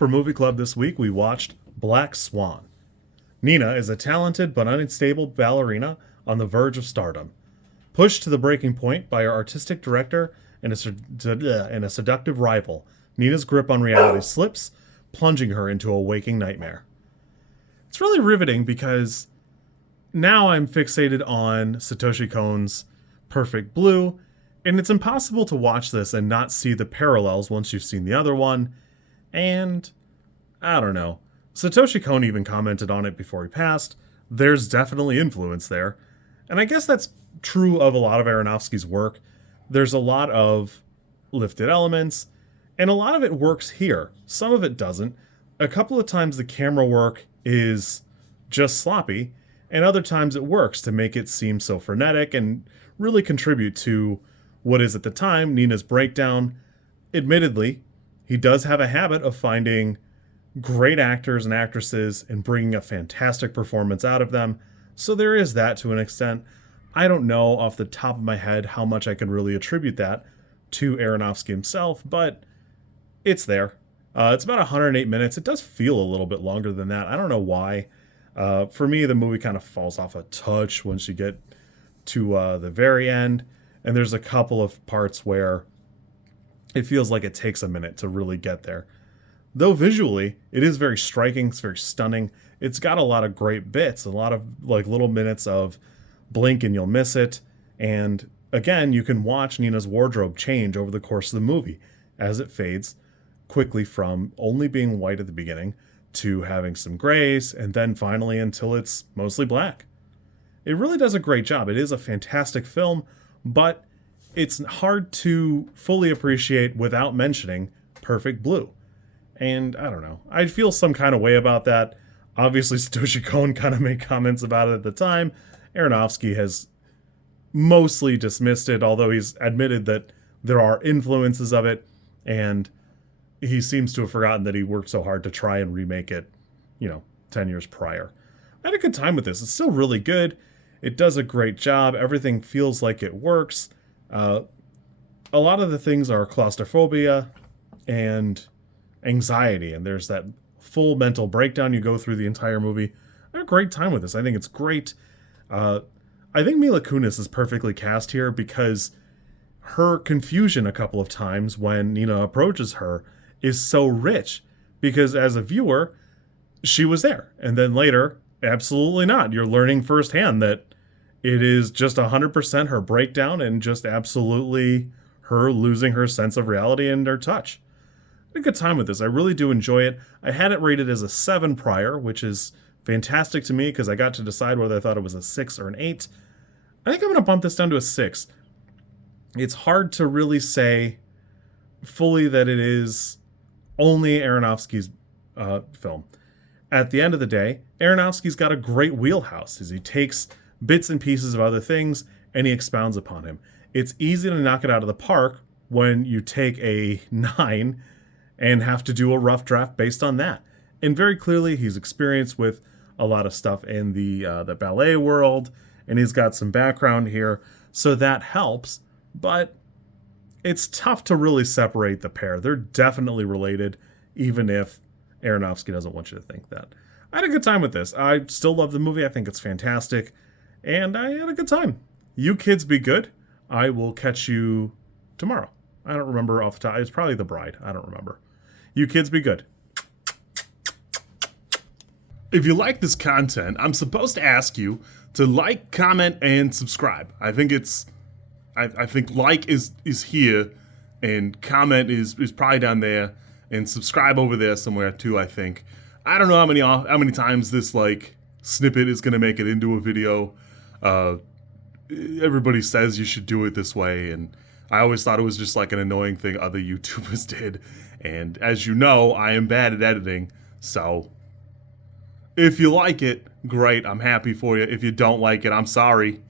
For Movie Club this week, we watched Black Swan. Nina is a talented but unstable ballerina on the verge of stardom. Pushed to the breaking point by her artistic director and a seductive rival, Nina's grip on reality slips, plunging her into a waking nightmare. It's really riveting because now I'm fixated on Satoshi Kon's Perfect Blue, and it's impossible to watch this and not see the parallels once you've seen the other one. And I don't know. Satoshi Kon even commented on it before he passed. There's definitely influence there. And I guess that's true of a lot of Aronofsky's work. There's a lot of lifted elements, and a lot of it works here. Some of it doesn't. A couple of times the camera work is just sloppy, and other times it works to make it seem so frenetic and really contribute to what is at the time Nina's breakdown. Admittedly, he does have a habit of finding great actors and actresses and bringing a fantastic performance out of them, so there is that to an extent. I don't know off the top of my head how much I can really attribute that to Aronofsky himself, but it's there. It's about 108 minutes. It does feel a little bit longer than that. I don't know why. For me, the movie kind of falls off a touch once you get to the very end, and there's a couple of parts where it feels like it takes a minute to really get there. Though visually, it is very striking, it's very stunning. It's got a lot of great bits, a lot of like little minutes of blink and you'll miss it. And again, you can watch Nina's wardrobe change over the course of the movie as it fades quickly from only being white at the beginning to having some grays, and then finally until it's mostly black. It really does a great job. It is a fantastic film, but it's hard to fully appreciate without mentioning Perfect Blue. And I don't know. I feel some kind of way about that. Obviously, Satoshi Kon kind of made comments about it at the time. Aronofsky has mostly dismissed it, although he's admitted that there are influences of it, and he seems to have forgotten that he worked so hard to try and remake it, 10 years prior. I had a good time with this. It's still really good. It does a great job. Everything feels like it works. A lot of the things are claustrophobia and anxiety, and there's that full mental breakdown you go through the entire movie. I had a great time with this. I think it's great. I think Mila Kunis is perfectly cast here because her confusion a couple of times when Nina approaches her is so rich, because as a viewer, she was there. And then later, absolutely not. You're learning firsthand that it is just 100% her breakdown and just absolutely her losing her sense of reality and her touch. I had a good time with this. I really do enjoy it. I had it rated as a 7 prior, which is fantastic to me because I got to decide whether I thought it was a 6 or an 8. I think I'm going to bump this down to a 6. It's hard to really say fully that it is only Aronofsky's film. At the end of the day, Aronofsky's got a great wheelhouse as he takes bits and pieces of other things and he expounds upon him. It's easy to knock it out of the park when you take a 9 and have to do a rough draft based on that. And very clearly, he's experienced with a lot of stuff in the ballet world, and he's got some background here, so that helps. But it's tough to really separate the pair. They're definitely related, even if Aronofsky doesn't want you to think that. I had a good time with this. I still love the movie. I think it's fantastic, and I had a good time. You kids be good. I will catch you tomorrow. I don't remember off the top. It's probably The Bride. I don't remember. You kids be good. If you like this content, I'm supposed to ask you to like, comment, and subscribe. I think like is here, and comment is probably down there, and subscribe over there somewhere too, I think. I don't know how many times this snippet is going to make it into a video. Everybody says you should do it this way, and I always thought it was just an annoying thing other YouTubers did. And as you know, I am bad at editing, so if you like it, great, I'm happy for you. If you don't like it, I'm sorry.